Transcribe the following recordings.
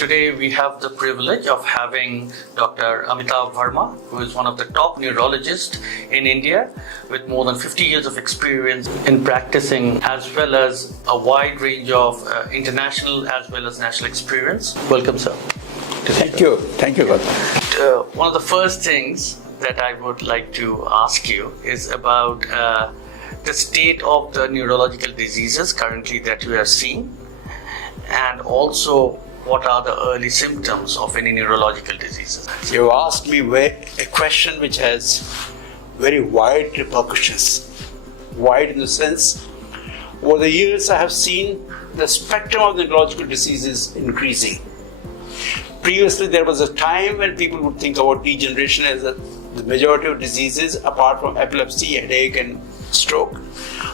Today we have the privilege of having Dr. Amitabh Varma, who is one of the top neurologists in India with more than 50 years of experience in practicing, as well as a wide range of international as well as national experience. Welcome, sir. Thank you. Thank you, Gautam. One of the first things that I would like to ask you is about the state of the neurological diseases currently that we are seeing, and also what are the early symptoms of any neurological diseases. You asked me a question which has very wide repercussions. Wide in the sense, over the years I have seen the spectrum of neurological diseases increasing. Previously there was a time when people would think about degeneration as the majority of diseases apart from epilepsy, headache and stroke.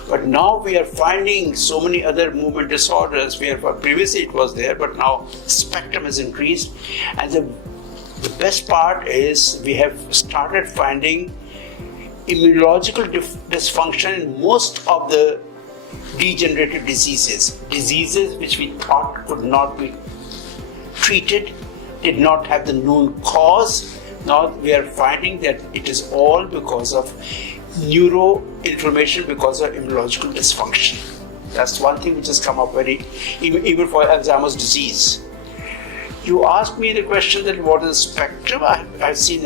But now we are finding so many other movement disorders where previously it was there, but now spectrum has increased. And the best part is we have started finding immunological dysfunction in most of the degenerative diseases which we thought could not be treated, did not have the known cause. Now we are finding that it is all because of neuroinflammation, because of immunological dysfunction. That's one thing which has come up even for Alzheimer's disease. You asked me the question that what is the spectrum. I've seen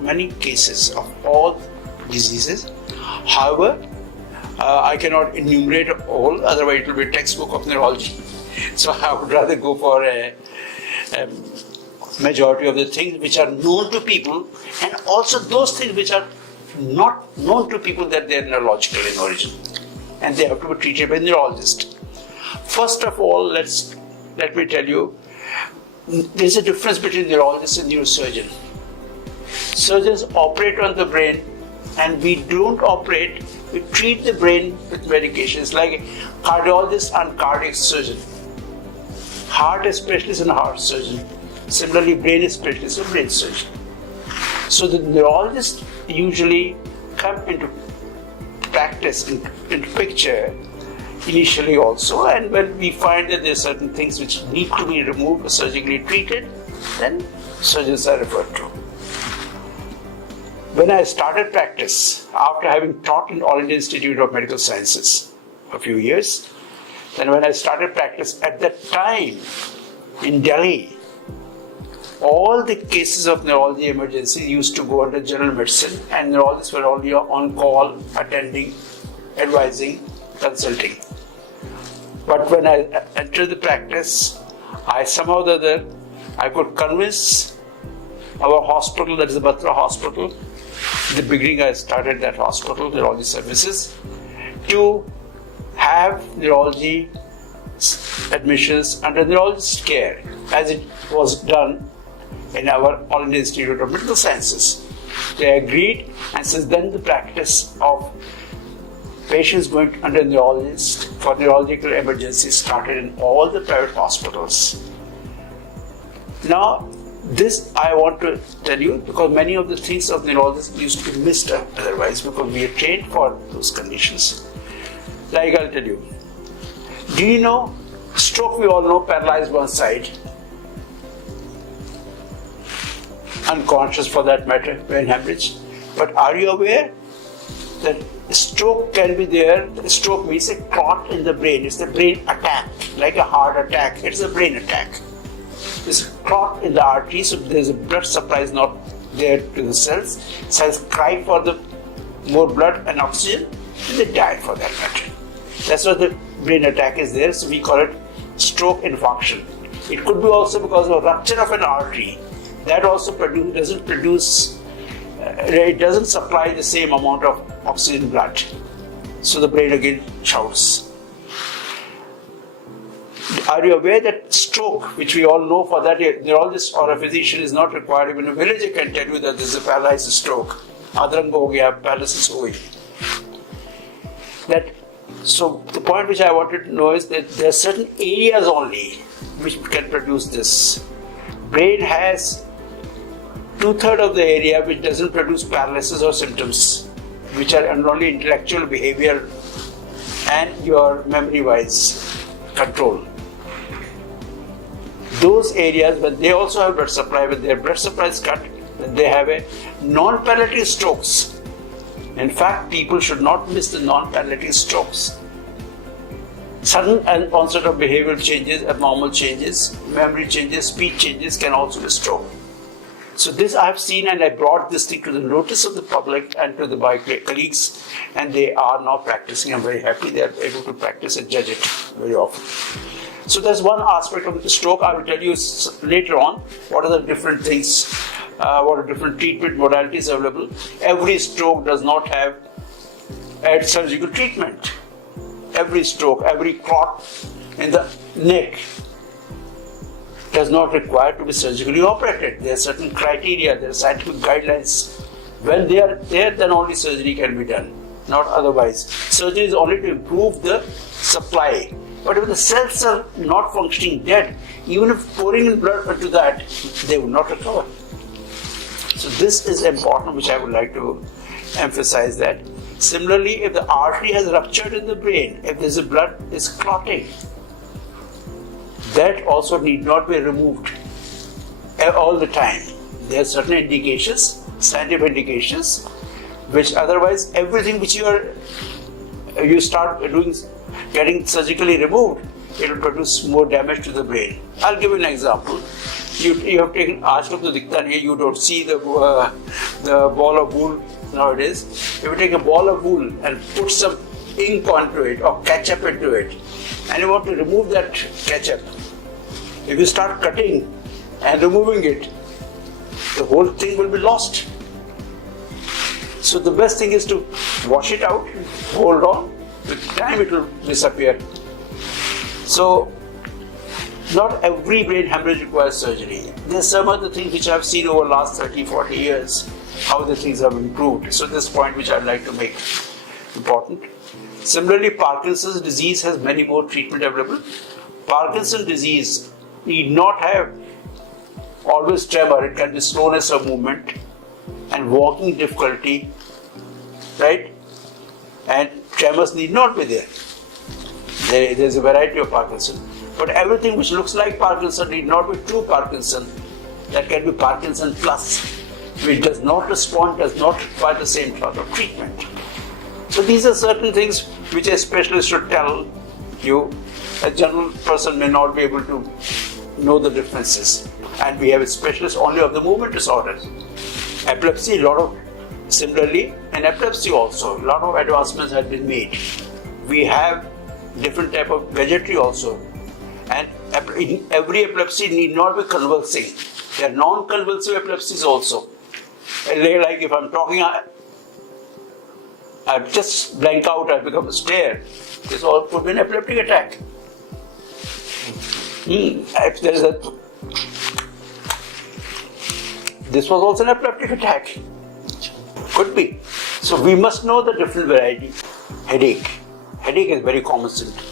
many cases of all diseases. However, I cannot enumerate all, otherwise it will be a textbook of neurology. So I would rather go for a majority of the things which are known to people, and also those things which are not known to people that they are neurological in origin, and they have to be treated by a neurologist. First of all, let me tell you, there is a difference between neurologist and neurosurgeon. Surgeons operate on the brain, and we don't operate. We treat the brain with medications, like a cardiologist and cardiac surgeon, heart specialist and heart surgeon. Similarly, brain specialist and brain surgeon. So the neurologists usually come into practice, into picture initially also, and when we find that there are certain things which need to be removed or surgically treated, then surgeons are referred to. When I started practice, after having taught in All India Institute of Medical Sciences a few years, then when I started practice at that time in Delhi, all the cases of neurology emergency used to go under general medicine, and neurologists were only on call, attending, advising, consulting. But when I entered the practice, I somehow or the other, I could convince our hospital, that is the Batra Hospital, in the beginning I started that hospital, neurology services, to have neurology admissions under neurologist care, as it was done in our All India Institute of Medical Sciences. They agreed, and since then the practice of patients going under neurologist for neurological emergencies started in all the private hospitals. Now, this I want to tell you because many of the things of neurologists used to be missed otherwise, because we are trained for those conditions. Like I'll tell you, do you know stroke? We all know, paralyzed one side, unconscious for that matter, brain hemorrhage. But are you aware that stroke can be there? Stroke means a clot in the brain. It's the brain attack, like a heart attack. It's a brain attack. There's a clot in the artery, so there's a blood supply is not there to the cells. Cells cry for the more blood and oxygen, and they die for that matter. That's why the brain attack is there, so we call it stroke infarction. It could be also because of a rupture of an artery. That also it doesn't supply the same amount of oxygen blood. So the brain again shouts. Are you aware that stroke, which we all know, for that a neurologist or a physician is not required? Even a villager can tell you that this is a paralyzed stroke. Adrang ho gaya, paralysis ho gayi. So the point which I wanted to know is that there are certain areas only which can produce this. Brain has 2/3 of the area which doesn't produce paralysis or symptoms, which are only intellectual, behavioral, and your memory-wise control. those areas when they also have blood supply, when their blood supply is cut, then they have a non-palliative strokes. In fact, people should not miss the non-palliative strokes. Sudden onset of behavioral changes, abnormal changes, memory changes, speech changes can also be stroke. So this I have seen, and I brought this thing to the notice of the public and to my colleagues, and they are now practicing. I'm very happy they are able to practice and judge it very often. So there's one aspect of the stroke. I will tell you later on what are the different things, what are different treatment modalities available. Every stroke does not have a surgical treatment. Every stroke, every clot in the neck does not require to be surgically operated. There are certain criteria, there are scientific guidelines. When they are there, then only surgery can be done, not otherwise. Surgery is only to improve the supply. But if the cells are not functioning dead, even if pouring in blood into that, they will not recover. So this is important, which I would like to emphasize that. Similarly, if the artery has ruptured in the brain, if there's a blood is clotting, that also need not be removed all the time. There are certain indications, scientific indications, which otherwise everything which you start doing, getting surgically removed, it will produce more damage to the brain. I'll give you an example. You have taken aajkal to dikhta nahi, you don't see the ball of wool nowadays. If you take a ball of wool and put some ink onto it or ketchup into it, and you want to remove that ketchup, if you start cutting and removing it, the whole thing will be lost. So the best thing is to wash it out, hold on, with time it will disappear. So not every brain hemorrhage requires surgery. There's some other things which I've seen over the last 30, 40 years, how the things have improved. So this point which I'd like to make important. Similarly, Parkinson's disease has many more treatment available. Parkinson's disease need not have always tremor. It can be slowness of movement and walking difficulty, right? And tremors need not be there. There's a variety of Parkinson. But everything which looks like Parkinson need not be true Parkinson. That can be Parkinson plus, which does not respond, does not require the same sort of treatment. So these are certain things which a specialist should tell you. A general person may not be able to know the differences. And we have a specialist only of the movement disorders. Epilepsy, similarly, in epilepsy also, a lot of advancements have been made. We have different type of gadgetry also. And every epilepsy need not be convulsing. There are non-convulsive epilepsies also. Like if I'm talking, I just blank out, I become a stare. This all could be an epileptic attack. If there is this was also an epileptic attack. Could be. So we must know the different varieties. Headache. Headache is very common symptom.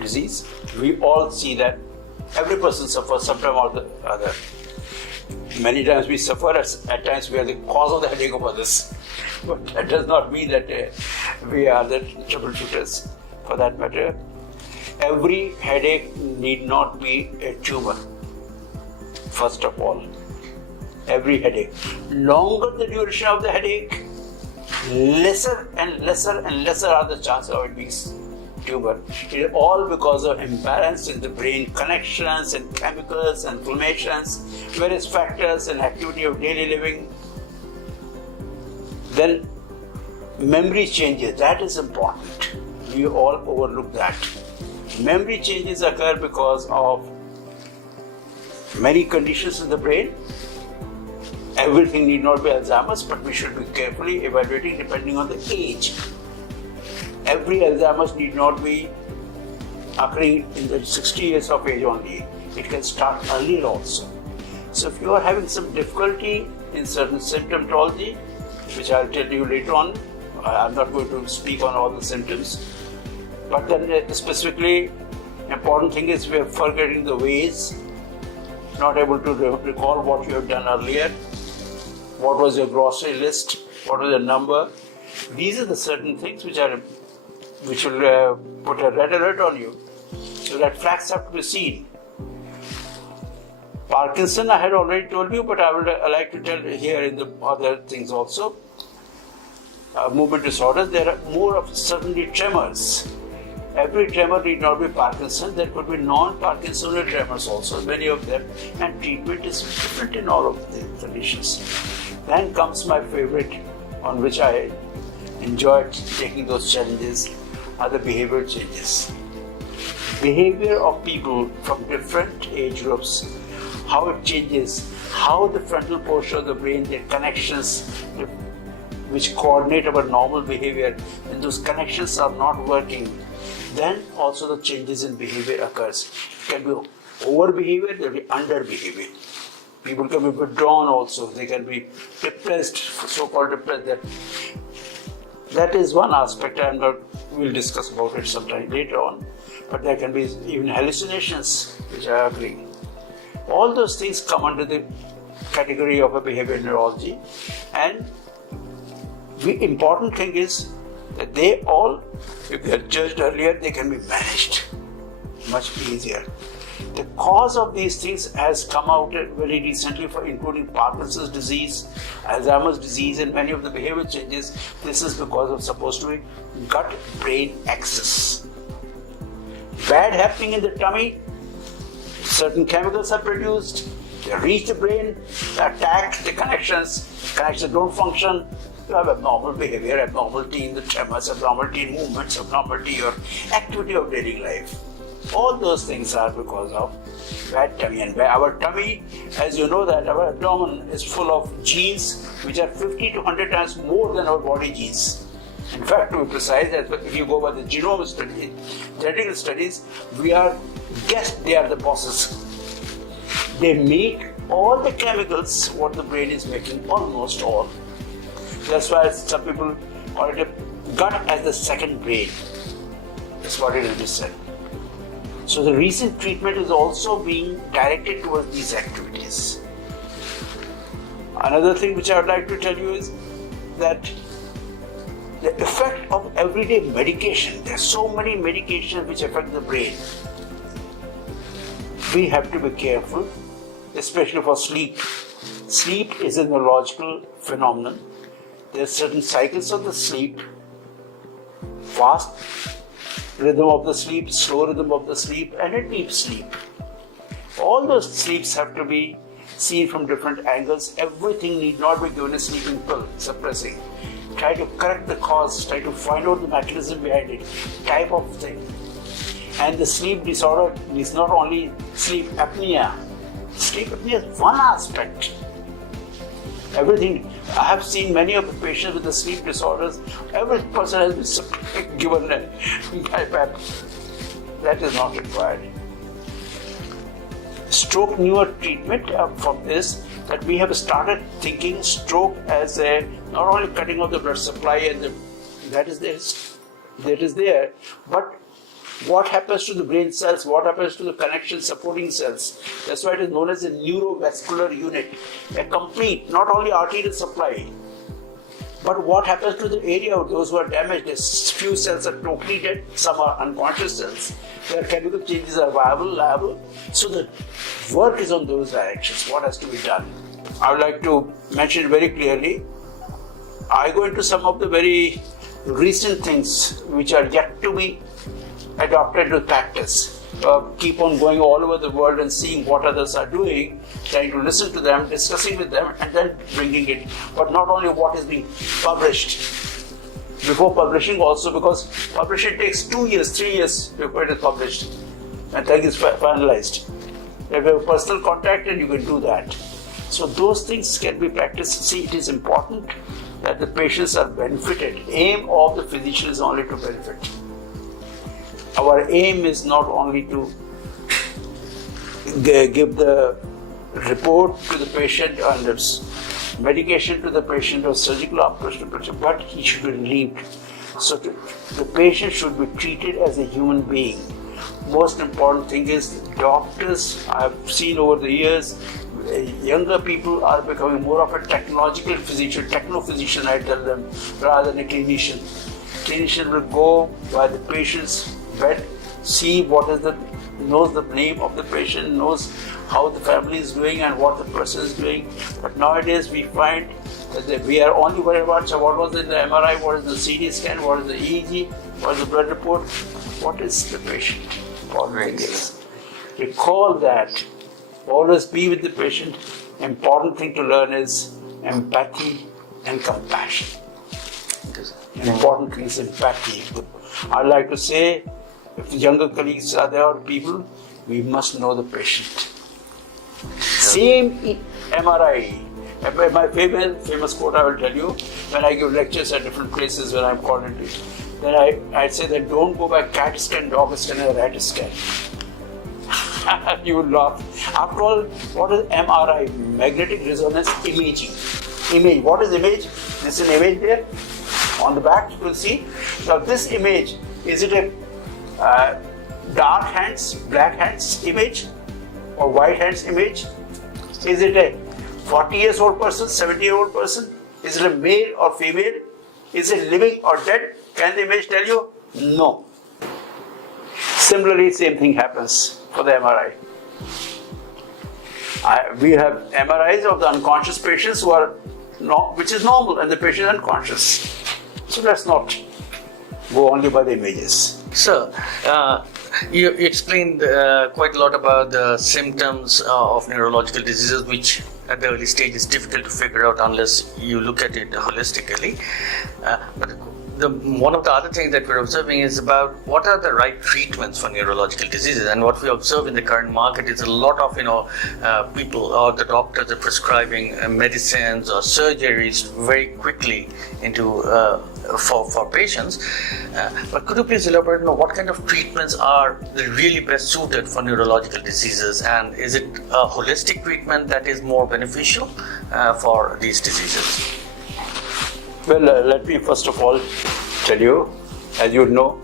Disease. We all see that every person suffers sometime or the other. Many times we suffer, at times we are the cause of the headache of others. But that does not mean that we are the troubleshooters. For that matter, every headache need not be a tumor. First of all, every headache. Longer the duration of the headache, lesser and lesser and lesser are the chances of it being tumor. It is all because of imbalance in the brain connections and chemicals and inflammations, various factors and activity of daily living. Then memory changes, that is important. We all overlook that. Memory changes occur because of many conditions in the brain. Everything need not be Alzheimer's, but we should be carefully evaluating depending on the age. Every Alzheimer's need not be occurring in the 60 years of age only. It can start earlier also. So if you are having some difficulty in certain symptomatology, which I'll tell you later on, I'm not going to speak on all the symptoms, but then specifically important thing is we are forgetting the ways, not able to recall what you have done earlier, what was your grocery list, what was your number. These are the certain things which will put a red alert on you. So that facts have to be seen. Parkinson, I had already told you, but I would like to tell here in the other things also. Movement disorders, there are more of certainly tremors. Every tremor need not be Parkinson. There could be non-Parkinsonal tremors also, many of them, and treatment is different in all of the conditions. Then comes my favorite, on which I enjoyed taking those challenges, are the behavioral changes. Behavior of people from different age groups, how it changes, how the frontal portion of the brain, their connections, which coordinate our normal behavior, and those connections are not working, then also the changes in behavior occurs. It can be over behavior, there will be under behavior. People can be withdrawn also, they can be depressed, so-called depressed. That is one aspect, we'll discuss about it sometime later on. But there can be even hallucinations, which I agree. All those things come under the category of a behavioral neurology, and the important thing is that they all, if they are judged earlier, they can be managed much easier. The cause of these things has come out very recently, for including Parkinson's disease, Alzheimer's disease, and many of the behavioral changes. This is because of supposed to be gut-brain axis. Bad happening in the tummy, certain chemicals are produced, they reach the brain, they attack the connections don't function. You have abnormal behavior, abnormality in the tremors, abnormality in movements, abnormality or activity of daily life. All those things are because of bad tummy. And our tummy, as you know, that our abdomen is full of genes which are 50 to 100 times more than our body genes. In fact, to be precise, if you go by the genome study, genetical studies, they are the bosses. They make all the chemicals what the brain is making, almost all. That's why some people call it a gut as the second brain. That's what it is said. So the recent treatment is also being directed towards these activities. Another thing which I would like to tell you is that the effect of everyday medication, there are so many medications which affect the brain. We have to be careful, especially for sleep. Sleep is a neurological phenomenon. There are certain cycles of the sleep, fast rhythm of the sleep, slow rhythm of the sleep, and a deep sleep. All those sleeps have to be seen from different angles. Everything need not be given a sleeping pill, suppressing. Try to correct the cause, try to find out the mechanism behind it, type of thing. And the sleep disorder is not only sleep apnea. Sleep apnea is one aspect. Everything. I have seen many of the patients with the sleep disorders. Every person has been given a BiPAP. That is not required. Stroke newer treatment from this, that we have started thinking stroke as a not only cutting off the blood supply and that is there, but what happens to the brain cells, what happens to the connection supporting cells. That's why it is known as a neurovascular unit, a complete, not only arterial supply, but what happens to the area of those who are damaged. Few cells are totally dead, some are unconscious cells, their chemical changes are liable. So the work is on those directions, what has to be done. I would like to mention very clearly, I go into some of the very recent things which are yet to be adopted to practice. Keep on going all over the world and seeing what others are doing, trying to listen to them, discussing with them, and then bringing it. But not only what is being published. Before publishing also, because publishing takes 2 years, 3 years before it is published and then it's finalized. If you have personal contact, and you can do that. So those things can be practiced. See, it is important that the patients are benefited. Aim of the physician is only to benefit. Our aim is not only to give the report to the patient and medication to the patient or surgical approach to the patient, but he should be relieved. So the patient should be treated as a human being. Most important thing is doctors, I have seen over the years, younger people are becoming more of a technological physician, techno-physician I tell them, rather than a clinician. Clinician will go by the patient's bed, see what is the knows the name of the patient, knows how the family is doing and what the person is doing. But nowadays we find that we are only worried about, so what was in the MRI, what is the CT scan, what is the EEG, what is the blood report, what is the patient. Important thing is, recall that, always be with the patient. Important thing to learn is empathy and compassion. Important thing is empathy. I like to say, if the younger colleagues are there or people, we must know the patient. Same MRI. My famous quote I will tell you, when I give lectures at different places when I'm called into, then I say that don't go by CAT scan, dog scan and rat scan. You will laugh. After all, what is MRI? Magnetic resonance imaging. Image. What is image? This is an image there. On the back you will see. Now this image, is it a dark hands, black hands image or white hands image? Is it a 40 years old person, 70-year-old person? Is it a male or female? Is it living or dead? Can the image tell you? No. Similarly, same thing happens for the MRI. We have MRIs of the unconscious patients which is normal, and the patient is unconscious. So let's not go only by the images. Sir, you explained quite a lot about the symptoms of neurological diseases, which at the early stage is difficult to figure out unless you look at it holistically. But one of the other things that we're observing is about what are the right treatments for neurological diseases. And what we observe in the current market is a lot of people or the doctors are prescribing medicines or surgeries very quickly into for patients. But could you please elaborate on what kind of treatments are really best suited for neurological diseases, and is it a holistic treatment that is more beneficial for these diseases? Well, let me first of all tell you, as you know,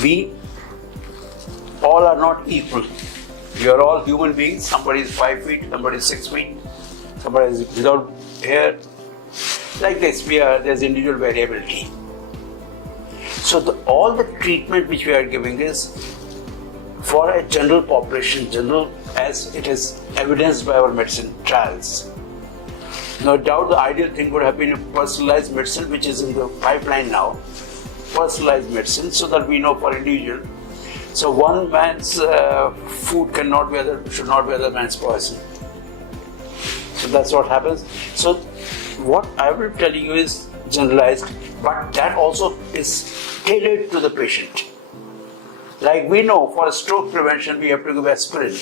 we all are not equal. We are all human beings. Somebody is 5 feet, somebody is 6 feet, somebody is without hair. Like this, there's individual variability. So all the treatment which we are giving is for a general population, general as it is evidenced by our medicine trials. No doubt the ideal thing would have been a personalized medicine, which is in the pipeline now. Personalized medicine, so that we know for individual. So one man's food should not be other man's poison. So that's what happens. So what I will tell you is generalized, but that also is tailored to the patient. Like we know for a stroke prevention, we have to give aspirin.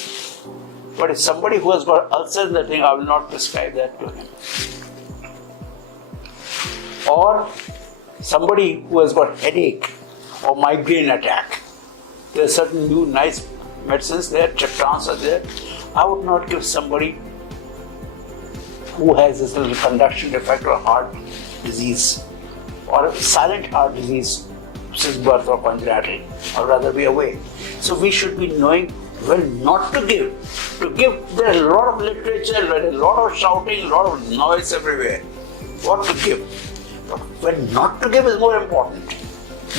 But if somebody who has got ulcer in the thing, I will not prescribe that to him. Or somebody who has got headache or migraine attack, there are certain new nice medicines there, triptans are there. I would not give somebody who has this little conduction defect or heart disease or silent heart disease since birth or congenital. I would rather be away. So we should be knowing when not to give. To give, there is a lot of literature, there is a lot of shouting, a lot of noise everywhere. What to give? But when not to give is more important.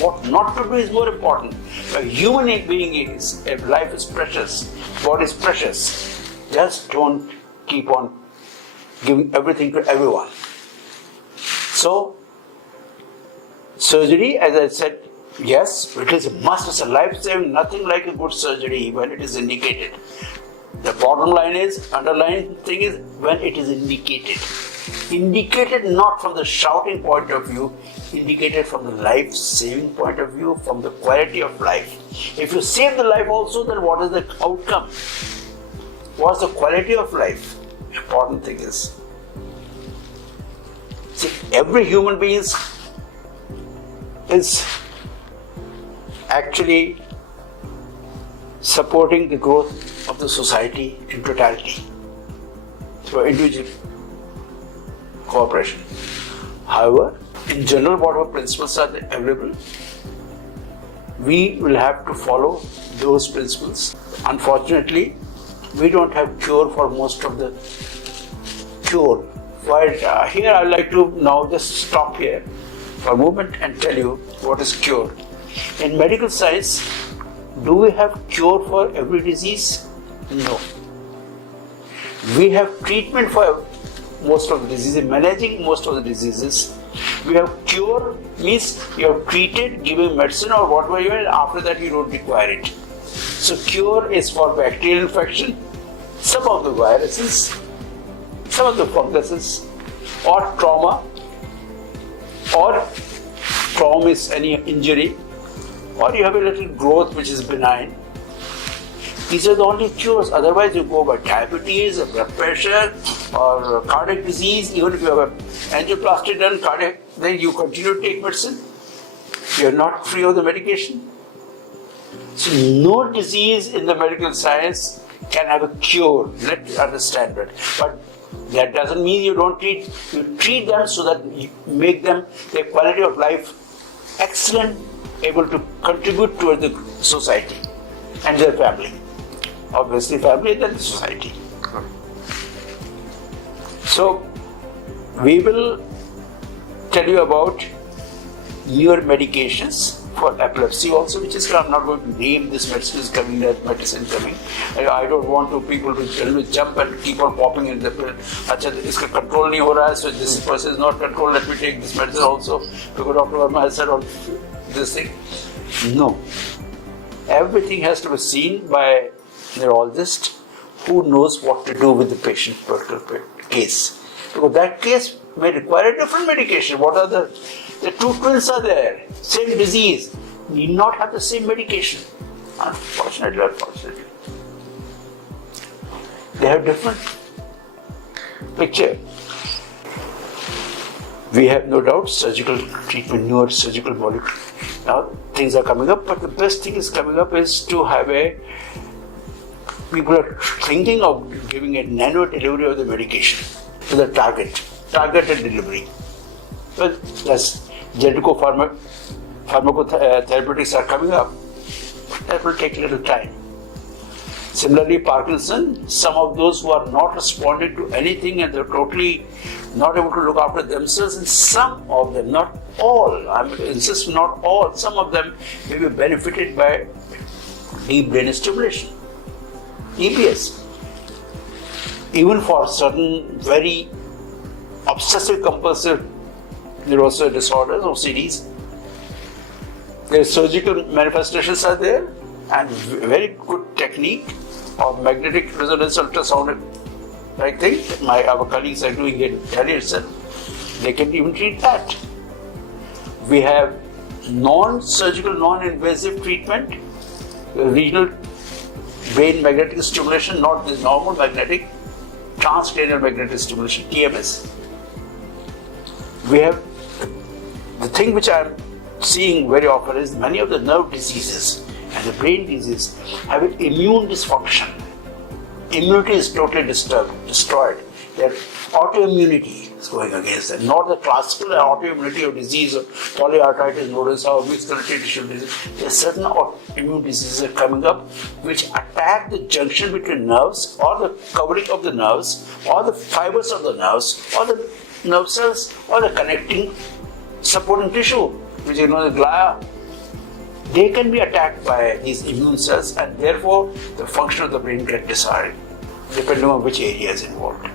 What not to do is more important. A human being is, if life is precious, God is precious, just don't keep on giving everything to everyone. So, surgery, as I said, yes, it is a must, it's a life-saving, nothing like a good surgery when it is indicated. The bottom line is, underlying thing is, when it is indicated. Indicated not from the shouting point of view, indicated from the life-saving point of view, from the quality of life. If you save the life also, then what is the outcome? What's the quality of life? Important thing is, see, every human being is actually supporting the growth of the society in totality through individual cooperation. However, in general, whatever principles are available, we will have to follow those principles. Unfortunately, we don't have cure for most of the cure. But here I would like to now just stop here for a moment and tell you what is cure. In medical science, Do we have cure for every disease? No. We have treatment for most of the diseases, managing most of the diseases. We have cure, means you have treated, given medicine or whatever you want, after that you don't require it. So cure is for bacterial infection, some of the viruses, some of the funguses, or trauma, or trauma is any injury, or you have a little growth which is benign. These are the only cures. Otherwise, you go by diabetes, or blood pressure, or cardiac disease. Even if you have an angioplasty done cardiac, then you continue to take medicine. You are not free of the medication. So, no disease in the medical science can have a cure. Let's understand that. But that doesn't mean you don't treat. You treat them so that you make them their quality of life excellent, able to contribute towards the society and their family. Obviously, family and then the society. So, we will tell you about newer medications for epilepsy also, which is, I'm not going to name this medicine is coming, that medicine coming. I don't want people to jump and keep on popping in the pill. Acha, iska control nahi ho raha hai, so this person is not controlled, let me take this medicine also, because Dr. Varma has said all this thing. No. Everything has to be seen by a neurologist who knows what to do with the patient particular case. Because that case may require a different medication. What are the two twins are there, same disease, need not have the same medication. Unfortunately. They have different picture. We have no doubt surgical treatment, newer surgical molecule. Now things are coming up, but the best thing is coming up is to have people are thinking of giving a nano delivery of the medication to the targeted delivery. Well, that's genetical pharmacotherapeutics are coming up. That will take a little time. Similarly, Parkinson, some of those who are not responding to anything and they're totally not able to look after themselves, and some of them, not all, I insist not all, some of them may be benefited by deep brain stimulation, EBS. Even for certain very obsessive compulsive neurosurgery disorders, OCDs, their surgical manifestations are there, and very good technique of magnetic resonance ultrasound. I think our colleagues are doing it in Delhi itself. They can even treat that. We have non-surgical, non-invasive treatment, regional brain magnetic stimulation, not the normal magnetic, transcranial magnetic stimulation, TMS. We have the thing which I am seeing very often is many of the nerve diseases and the brain diseases have an immune dysfunction. Immunity is totally destroyed. Their autoimmunity is going against them. Not the classical autoimmunity of disease of polyarthritis, notice or muscular tissue disease. There are certain autoimmune diseases are coming up which attack the junction between nerves or the covering of the nerves or the fibers of the nerves or the nerve cells or the connecting supporting tissue, which is known as glia. They can be attacked by these immune cells, and therefore the function of the brain gets disarray, depending on which area is involved.